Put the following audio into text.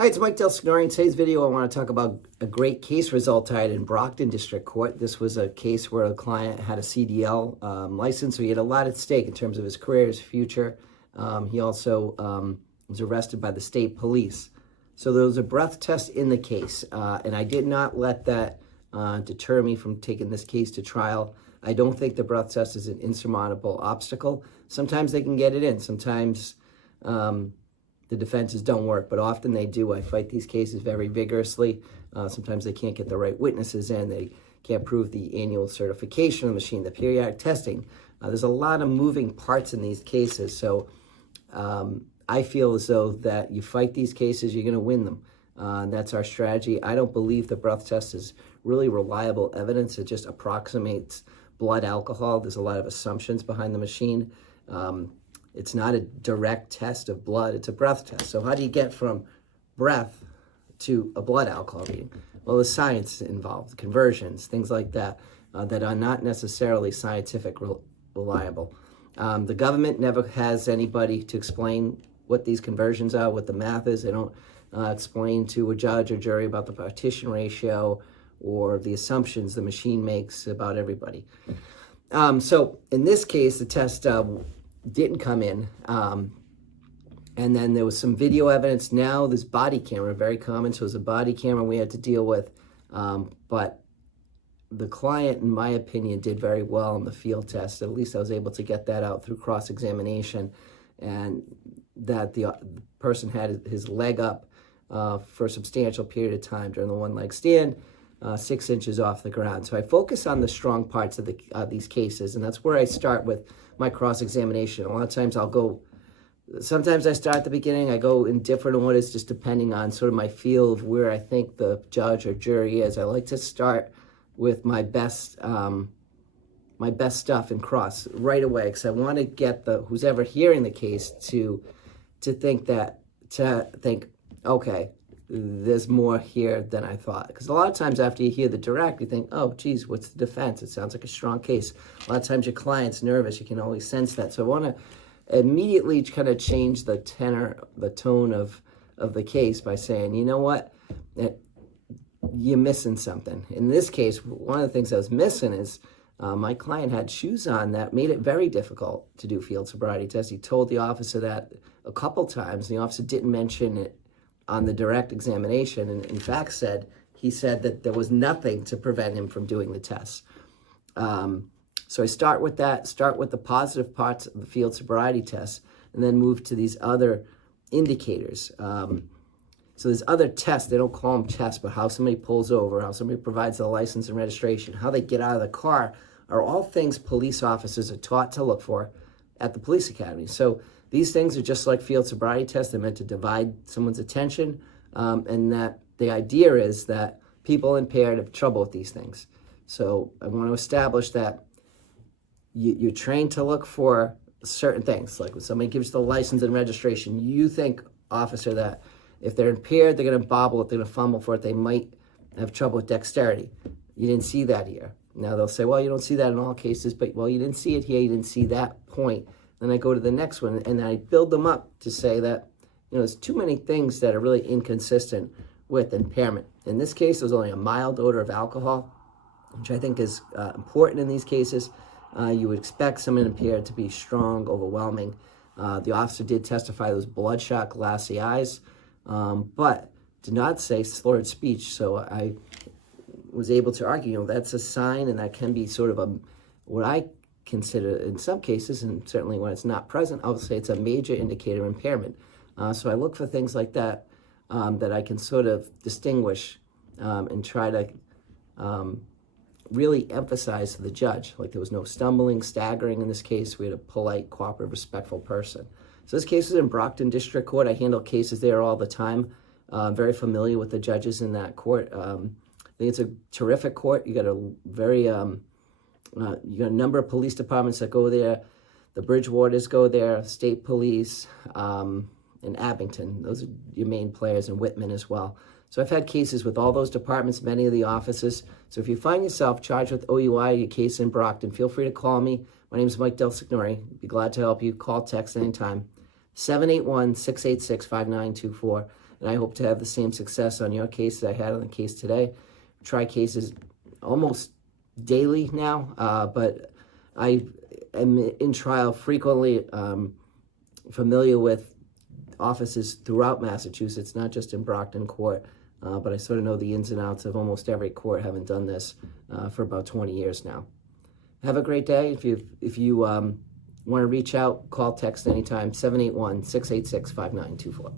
Hi, it's Mike DelSignore. In today's video, I want to talk about a great case result I had in Brockton District Court. This was a case where a client had a CDL license, so he had a lot at stake in terms of his career, his future. He also was arrested by the state police. So there was a breath test in the case, and I did not let that deter me from taking this case to trial. I don't think the breath test is an insurmountable obstacle. Sometimes they can get it in. Sometimes the defenses don't work, but often they do. I fight these cases very vigorously. Sometimes they can't get the right witnesses in. They can't prove the annual certification of the machine, the periodic testing. There's a lot of moving parts in these cases. So I feel as though that you fight these cases, you're going to win them. That's our strategy. I don't believe the breath test is really reliable evidence. It just approximates blood alcohol. There's a lot of assumptions behind the machine. It's not a direct test of blood, it's a breath test. So how do you get from breath to a blood alcohol reading? Well, there's science involved, conversions, things like that, that are not necessarily scientific reliable. The government never has anybody to explain what these conversions are, what the math is. They don't explain to a judge or jury about the partition ratio or the assumptions the machine makes about everybody. So in this case, the test didn't come in. And then there was some video evidence. Now there's body camera, very common. So it was a body camera we had to deal with. But the client, in my opinion, did very well in the field test. At least I was able to get that out through cross-examination, and that the person had his leg up for a substantial period of time during the one-leg stand, 6 inches off the ground. So I focus on the strong parts of these cases, and that's where I start with my cross-examination. A lot of times sometimes I start at the beginning, I go in different orders just depending on sort of my feel of where I think the judge or jury is. I like to start with my best stuff and cross right away, because I want to get who's ever hearing the case to think, okay, there's more here than I thought. Because a lot of times after you hear the direct, you think, oh, geez, what's the defense? It sounds like a strong case. A lot of times your client's nervous. You can always sense that. So I want to immediately kind of change the tenor, the tone of the case by saying, you know what, you're missing something. In this case, one of the things I was missing is my client had shoes on that made it very difficult to do field sobriety tests. He told the officer that a couple times. The officer didn't mention it on the direct examination, and in fact he said that there was nothing to prevent him from doing the tests. So I start with the positive parts of the field sobriety test, and then move to these other indicators. So there's other tests, they don't call them tests, but how somebody pulls over, how somebody provides the license and registration, how they get out of the car, are all things police officers are taught to look for at the police academy. So these things are just like field sobriety tests. They're meant to divide someone's attention, and that the idea is that people impaired have trouble with these things. So I want to establish that you're trained to look for certain things. Like when somebody gives the license and registration, you think, officer, that if they're impaired, they're going to bobble it, they're going to fumble for it, they might have trouble with dexterity. You didn't see that here. Now they'll say, well, you don't see that in all cases, but well, you didn't see it here, you didn't see that point. Then I go to the next one, and I build them up to say that, there's too many things that are really inconsistent with impairment. In this case, there's only a mild odor of alcohol, which I think is important in these cases. You would expect someone impaired to be strong, overwhelming. The officer did testify those bloodshot, glassy eyes, but did not say slurred speech. So I was able to argue, that's a sign, and that can be sort of what I consider in some cases, and certainly when it's not present, I would say it's a major indicator of impairment. So I look for things like that that I can sort of distinguish and try to really emphasize to the judge. Like there was no stumbling, staggering in this case. We had a polite, cooperative, respectful person. So this case is in Brockton District Court. I handle cases there all the time. Very familiar with the judges in that court. I think it's a terrific court. You got a very you got a number of police departments that go there. The Bridgewaters go there, state police, and Abington. Those are your main players, and Whitman as well. So I've had cases with all those departments, many of the offices. So if you find yourself charged with OUI, your case in Brockton, feel free to call me. My name is Mike DelSignore. Be glad to help you. Call, text anytime. 781-686-5924. and I hope to have the same success on your case that I had on the case today. Try cases almost daily now, but I am in trial frequently, familiar with offices throughout Massachusetts, not just in Brockton Court, but I sort of know the ins and outs of almost every court, having done this for about 20 years now. Have a great day. If you want to reach out, call, text anytime, 781-686-5924.